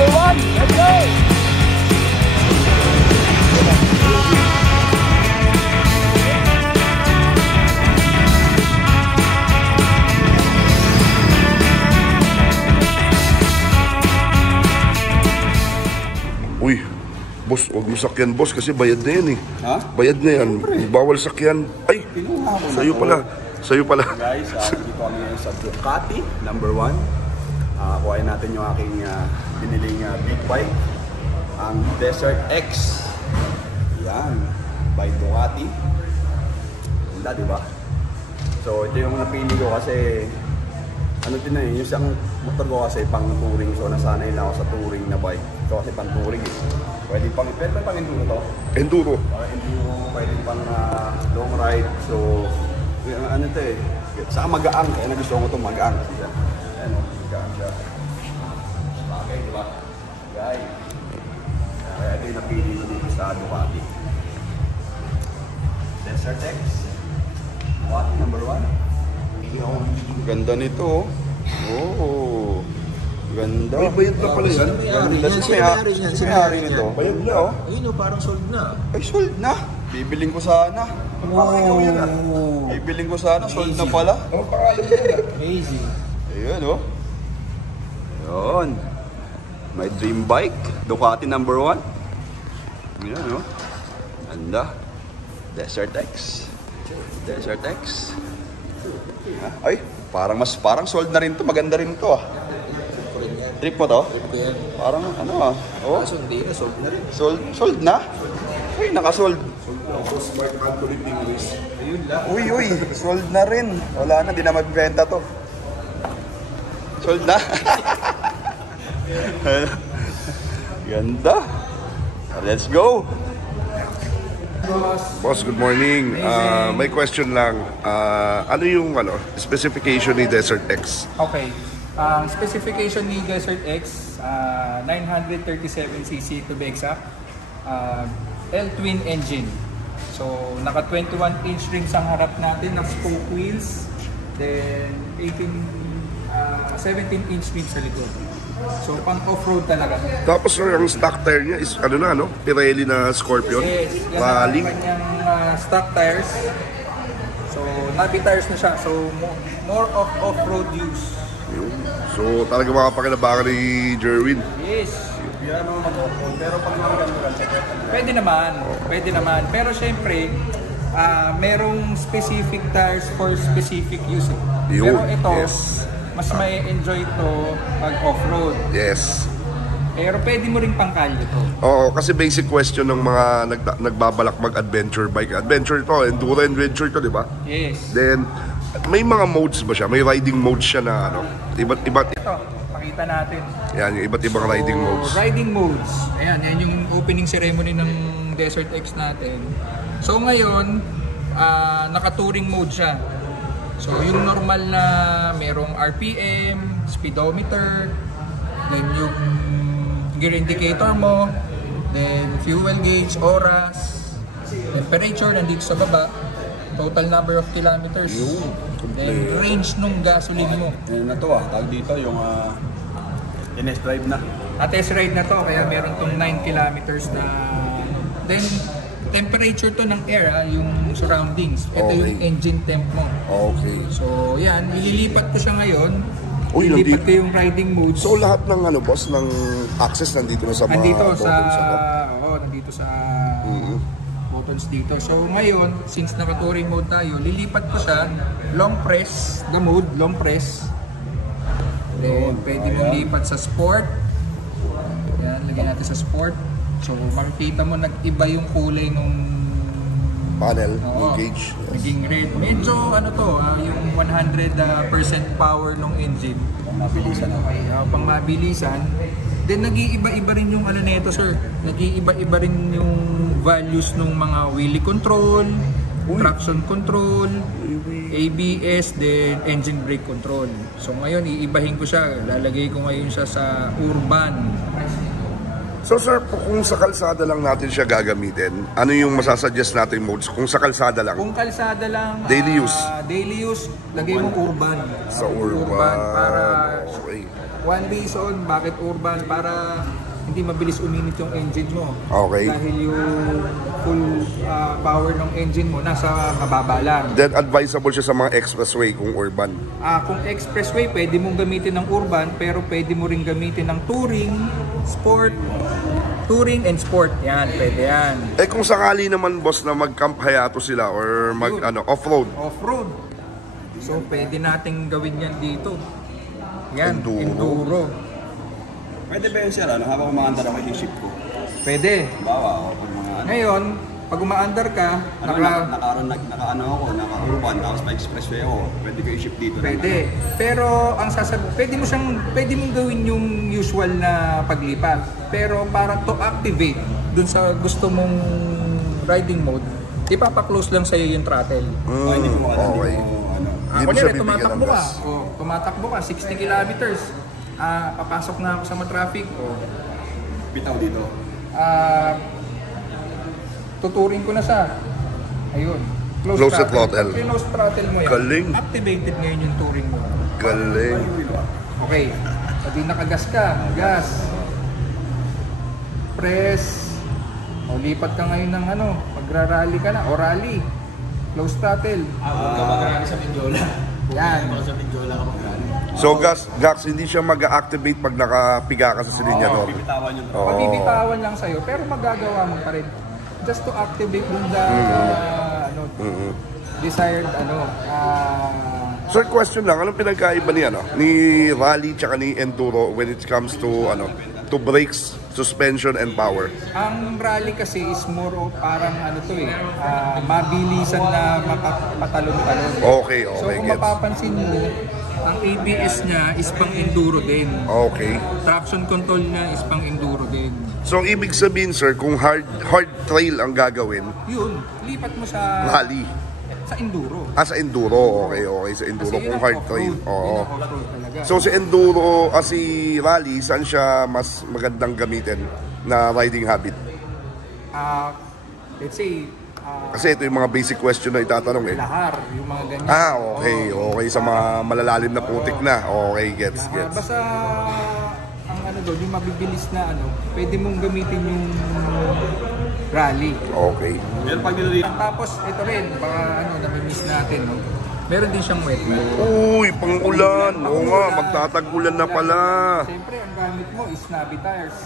number 1. Let's go! Uy, boss, huwag mo sakyan, boss, kasi bayad na yan eh. Ha? Bayad na yan. Bawal sakyan. Ay, sa'yo pala. Sa'yo pala. Guys, dito kami ngayon sa Ducati, number 1. Kuhain natin yung aking biniling big bike. Ang Desert X. Yan. By Ducati. Ganda, diba? So, ito yung napili ko kasi ano din na yung isang motor ko kasi pang touring. So, nasanay na ako sa touring na bike. Ito kasi pang touring eh. Pwede pang enduro to. Enduro? Enduro, pwede pang long ride. So, ano ito eh. Saka magaang. Kaya nagustuhan ko itong magaang. Ayan o, magaang siya. Bagay, diba? Guys. Kaya ito yung napili ko dito sa Ducati. Desert X. Ducati number 1. Ganda nito. Oh. Ganda. Ay, bayad na pala yan. Ganda. May-ari nito. Bayad na, oh. Ayun o, parang sold na. Ay, sold na. Bibiling ko sana. Bibiling ko sana. Sold na pala. Ang pangalan mo na. Crazy. Ayun, oh. Yun. My dream bike. Ducati number 1. Ayan, oh. Ganda. Desert X. Desert X. Ay, parang sold na rin to. Maganda rin to ah. Trip mo to? Parang ano ah. Oh. Hindi na, sold na rin. Sold na? Ay, naka-sold. Smart Anthony English. Ayun lang. Uy, sold na rin. Wala na, di na magbenta to. Sold na. Ganda. Let's go. Boss, good morning. May question lang. Ano yung specification ni Desert X? Okay. Ang specification ni Desert X, 937cc to be exact. L-twin engine. So, naka 21-inch rings ang harap natin ng spoke wheels. Then, 17-inch wheels sa likod. So, pang off-road talaga. Tapos sir, ang stock tire niya is Pirelli na Scorpion. Yes, yan Maling. ang kanyang stock tires. So, Navi tires na siya. So, more of off-road use. So, talaga makapakinabangan ni Jerwin. Yes. Yan naman mag-off-road. Pero pag Pwede naman. Pero syempre, merong specific tires for specific use. Pero ito, yes. Mas may enjoy to pag off-road. Yes. Pero pwede mo rin pangkalyo to. Oo, kasi basic question ng mga nagbabalak mag-adventure bike. Adventure to, enduro adventure to, di ba? Yes. Then, may mga modes ba siya? May riding modes siya na iba't Ito, pakita natin. yan, yung iba't ibang riding modes. Riding modes. Ayan, yan yung opening ceremony ng Desert X natin. So ngayon, naka-touring mode siya. So yung normal na merong RPM, speedometer, then yung gear indicator mo, then fuel gauge, oras, temperature nandito sa baba, total number of kilometers, then range nung gasoline mo. Yan na to tag dito yung NS drive na. Test ride na to, kaya meron tong 9 kilometers na, then temperature to ng air, yung surroundings. Ito yung engine temp mo. Okay. So yan, ililipat ko siya ngayon. Uy, Ililipat ko yung riding mode. So lahat ng boss, ng access nandito na sa mga nandito buttons nandito sa buttons dito. So ngayon, since naka-touring mode tayo, lilipat ko siya, long press, the mode, long press. Then pwede mo lipat sa sport. Yan, lagyan natin sa sport. So makikita mo nag-iba yung kulay nung panel, yung gauge. Yes. Naging red. Medyo yung 100% power ng engine. Pang mabilisan. Then nag-iiba-iba rin yung nito sir. Nag-iiba-iba rin yung values ng mga wheelie control, traction control, ABS, then engine brake control. So ngayon iibahin ko siya. Lalagay ko ngayon siya sa urban. So sir, kung sa kalsada lang natin siya gagamitin, ano yung masasuggest natin modes? Kung sa kalsada lang? Kung kalsada lang, daily use. Daily use, lagay mo urban. Sa urban. Para okay. one reason bakit urban, para hindi mabilis uminit yung engine mo. Okay. Dahil yung full power ng engine mo nasa mababa lang. Then advisable siya sa mga expressway kung urban. Kung expressway, pwede mong gamitin ng urban, pero pwede mo rin gamitin ng touring, sport, touring and sport. Yan, pwede yan. Eh kung sakali naman boss na mag-camp hayato sila or mag off-road. Off-road. So, pwede nating gawin yan dito. Yan, Enduro. enduro. Pwede ba yun sir, habang umaandar ako yung ship ko? Pwede. Bawa ako pag mga Ngayon, pag umaandar ka, naka-urban, tapos pa-expressway ako, pwede ko i-ship dito. pwede. Pero ang pwede mong gawin yung usual na paglipat. Pero para to activate dun sa gusto mong riding mode, ipapa-close lang sa'yo yung throttle. Hindi ko Okay. Hindi mo siya Kunyari, bibigyan ng tumatakbo ka. gas. Tumatakbo ka, 60 kilometers. Papasok na ako sa traffic. Bitaw dito. Tuturing ko na siya. Ayun. Close the throttle. Close throttle mo yan. Galing. Activated ngayon yung touring mo. Galing. Okay. Pag nakagas ka, gas. Press. O lipat ka ngayon ng pagra-rally ka na. O rally. Close throttle. Kapag sa Mindiola. Yan. Sa Mindiola kapag rally. So Gax, hindi siya mag-activate pag nakapiga ka sa silinyador. Bibitawan yun. Oo. Mabibitawan lang sa'yo, pero magagawa mo pa rin. Just to activate yung desired Sir, question lang, anong pinagkaiba ni rally tsaka ni enduro when it comes to to brakes, suspension and power? Ang rally kasi is more of parang mabilisan na patalon-talon. Okay, So kung gets. mapapansin mo, ang ABS niya is pang enduro din. Okay. Traction control niya is pang enduro din. So, ibig sabihin, sir, kung hard trail ang gagawin, Yun, lipat mo sa rally. sa enduro. Sa enduro. Okay, sa enduro. Kasi yun Kung ang hard off-road. trail. Yun Oo. ang off-road talaga. So, si enduro, si rally, saan siya mas magandang gamitin na riding habit? Let's say, Kasi ito yung mga basic question na itatanong eh. lahar, yung mga ganyan. Okay. Sa mga malalalim na putik na. Okay, gets. Basta ang doon, yung mabibilis na pwede mong gamitin yung rally. Okay. Pero pag dito Tapos ito rin, baka nami-miss natin, no? Meron din siyang wet mode. Uy, pang-ulan. Oo nga, magtatag-ulan na pala. Siyempre, ang gamit mo is Navi tires.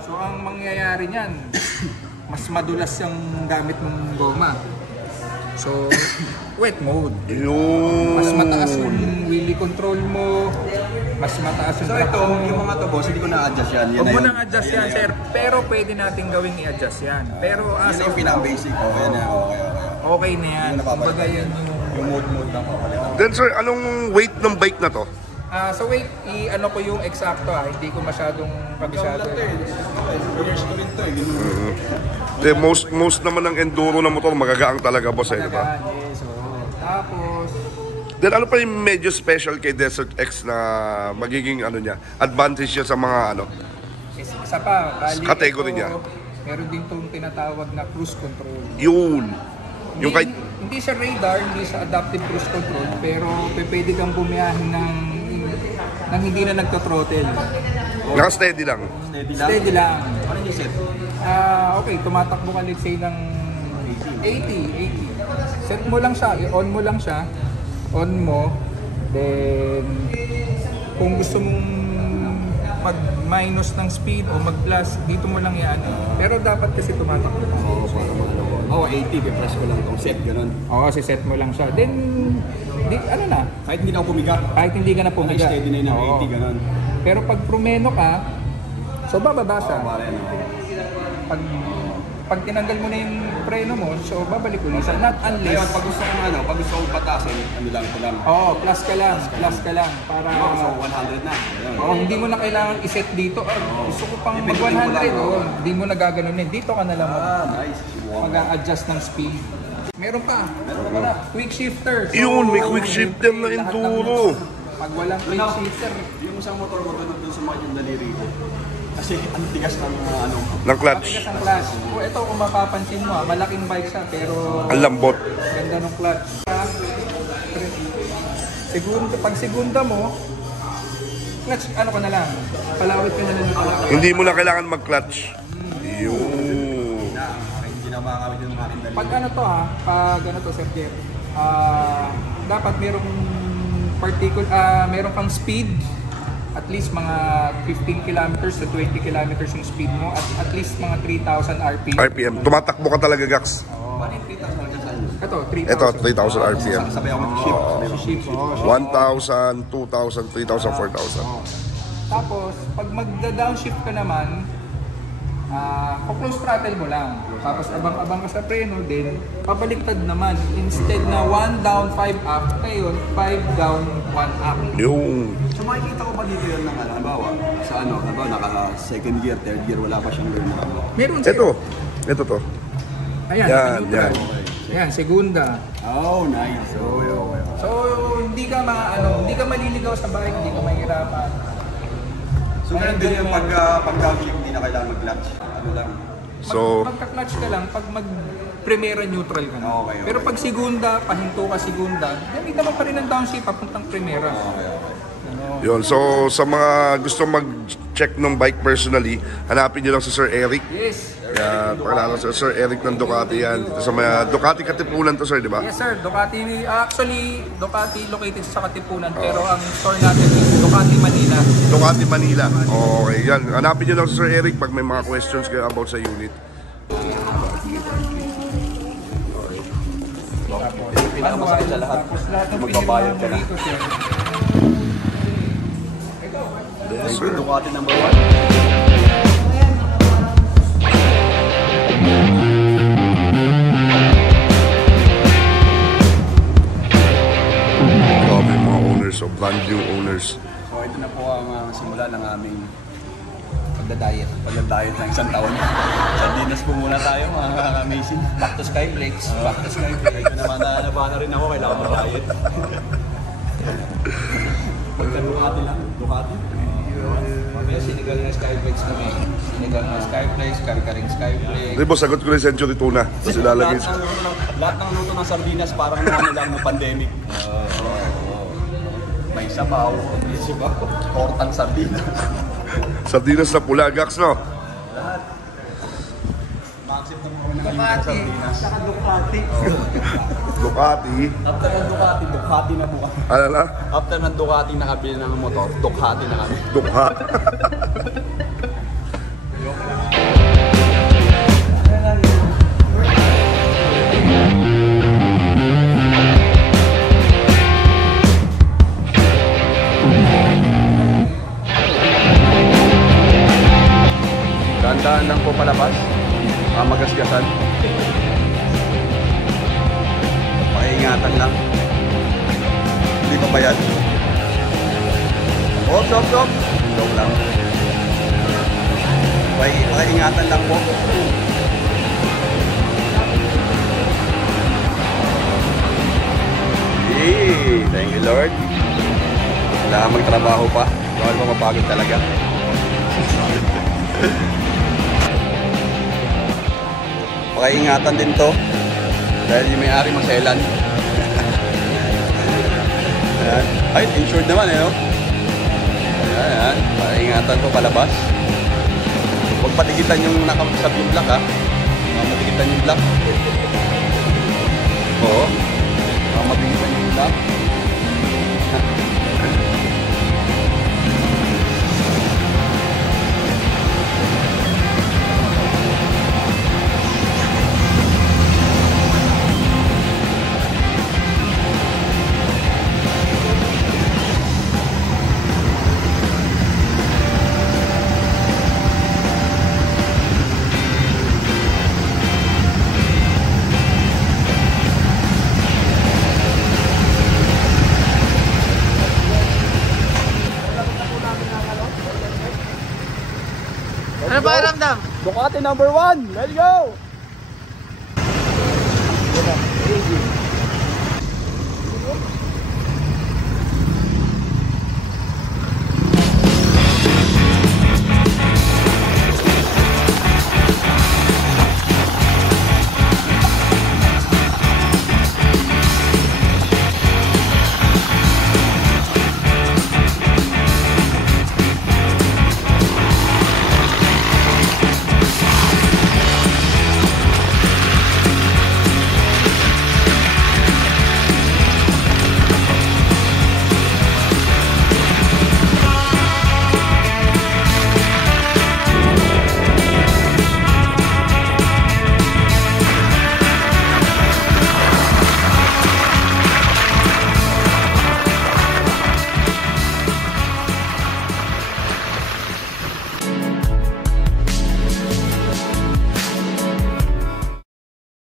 So, ang mangyayari niyan, mas madulas yung gamit mong goma. So, wet mode. Yun. Mas mataas yung wheelie control mo, mas mataas yung So ito, yung mga to boss, hindi ko na-adjust yan. Huwag mo nang adjust yan, sir. Pero pwede natin gawing i-adjust yan. Pero Yan as yung of pinaka-basic. Okay na, okay. okay na yan. Kumbaga yan Yung mode lang papalitan. Then sir, anong weight ng bike na to? So wait, ko yung eksakto hindi ko masyadong kabisado. Most naman ng enduro na motor magagaang talaga boss eh, di ba? Yes, tapos, Then ano pa yung medyo special kay Desert X na magiging advantage niya sa mga isa pa, bali Category ito, niya. Meron din itong tinatawag na cruise control. yun. Yung Hindi siya radar, hindi siya adaptive cruise control, pero pwede kang bumiyahin ng hindi na nagto-throttle. naka-steady lang. Steady lang. Ano yung set? Okay, tumatakbo ka let's say ng 80. Set mo lang siya, i-on mo lang siya. On mo, then kung gusto mong mag-minus ng speed o mag-plus, dito mo lang yan. Pero dapat kasi tumatakbo ka. Oo, 80, press ko lang itong set, ganun. Oo, set mo lang siya. Then, Kahit hindi na ako pumiga. kahit hindi ka na pumiga. Steady na yun ng Oo. 80, ganun. Pero pag prumeno ka, so bababa siya. Pare, Pag tinanggal mo na yung preno mo, so babalik ulit siya. Not Ngayon, unless, pag gusto kong patasin, ito lang. plus ka lang. Para, So, 100 na. Ganun. hindi mo na kailangan iset dito. Gusto ko pang Ipindutin ko lang, mag-100. Hindi mo na gaganunin. Dito ka na lang Nice. mag-a-adjust ng speed. Meron pa. Quick shifter. So, Yun, may quick shifter na lahat ng enduro. motor, pag walang quick shifter, Yung isang motor mo doon sa mga yung daliri ko. Kasi ang tigas ng Ng clutch. matigas ang clutch. Ito kung mapapansin mo, malaking bike siya pero Ang lambot. ganda ng clutch. Pag segunda mo, clutch, ano ka na lang, palawit ka na lang ng palawit. Hindi mo na kailangan mag-clutch. Yun. Hindi na makakawit yung aking dali. Pag ano to ha, pag ano to Sir Jeff, dapat merong meron kang speed, at least mga 15 kilometers to 20 kilometers yung speed mo, at least mga 3,000 RPM. RPM. Tumatakbo ka talaga, Gax. Ito, 3,000. Ito, 3,000 RPM. Sabay ako mag-ship. Ship. 1,000, 2,000, 3,000, 4,000. Tapos, pag magda-downshift ka naman, close throttle mo lang. Tapos abang-abang ka sa preno, then pabaliktad naman. Instead na 1 down, 5 up, ngayon 5 down, 1 up. Yung So makikita ko ba dito yun ng halimbawa, sa ano, halimbawa naka second gear, third gear, wala pa siyang gear na ano. Meron ito to. Ayan, Yan, neutral. yan. Ayan, segunda. Oh, nice. Okay. So, hindi ka maliligaw sa bike, hindi ka mahirapan. So ganun din yung pag-downshift, hindi na kailangan mag-clutch. Ano lang. So, Magka-clutch ka lang pag mag-primera neutral ka na. Okay. Pero pag segunda, pahinto ka segunda, gamitan mo pa rin ang downshift papuntang primera. yun. So, sa mga gusto mag-check ng bike personally, hanapin nyo lang si Sir Eric. Yes. Kaya, pakilala sa Sir Eric ng Ducati yan. Dito sa mga Ducati Katipunan to, sir, di ba? Yes sir, Ducati, actually Ducati located sa Katipunan pero ang store natin is Ducati Manila. Ducati Manila. Okay, yan. Hanapin nyo lang si Sir Eric pag may mga questions kayo about sa unit. Pinakamasakit sa lahat. Tapos lahat ng Magbabayad ka na. dito sir. Very good, Ducati number 1. Grabe yung mga owners, o brand new owners. So ito na po ang simula ng aming pagda-diet ng isang taon. Sardinas po muna tayo mga amazing. Back to Skyflex. Ito naman na rin ako, kailangan mag-diet. Pagka Ducati lang, Ducati. May sinigang na Skyflex kami. Sinigang na Skyflex, kari-karing Skyflex. Di ba, sagot ko na yung Century Tuna. Tapos ilalagay sa... Lahat ng luto ng sardinas parang ano lang ng pandemic. May sabaw, tortang sardinas. Sardinas na pula, Gax, no? Maxip na mga nakalimang sardinas. Saka Ducati. Ducati. After ng Ducati, Ducati na po kami. Ano na? After ng Ducati nakabili ng motor, Ducati na kami. Dukha. Dahan-dahan lang po palabas. Magasgasan. Pakiingatan lang. Hindi pa bayad. Stop. Joke lang. Pakiingatan lang po. Hey, thank you Lord. Kailangan magtrabaho pa. Bawal pa mapagod talaga. Pakaingatan din to dahil yung may-ari maselan. Ayan. Ay, insured naman no? Ayan. Pakaingatan to palabas. Huwag patigitan yung nakasab yung block ha. Huwag matigitan yung block. Oo. Huwag matigitan yung block. Ano ba ramdam? Ducati number 1! Let's go!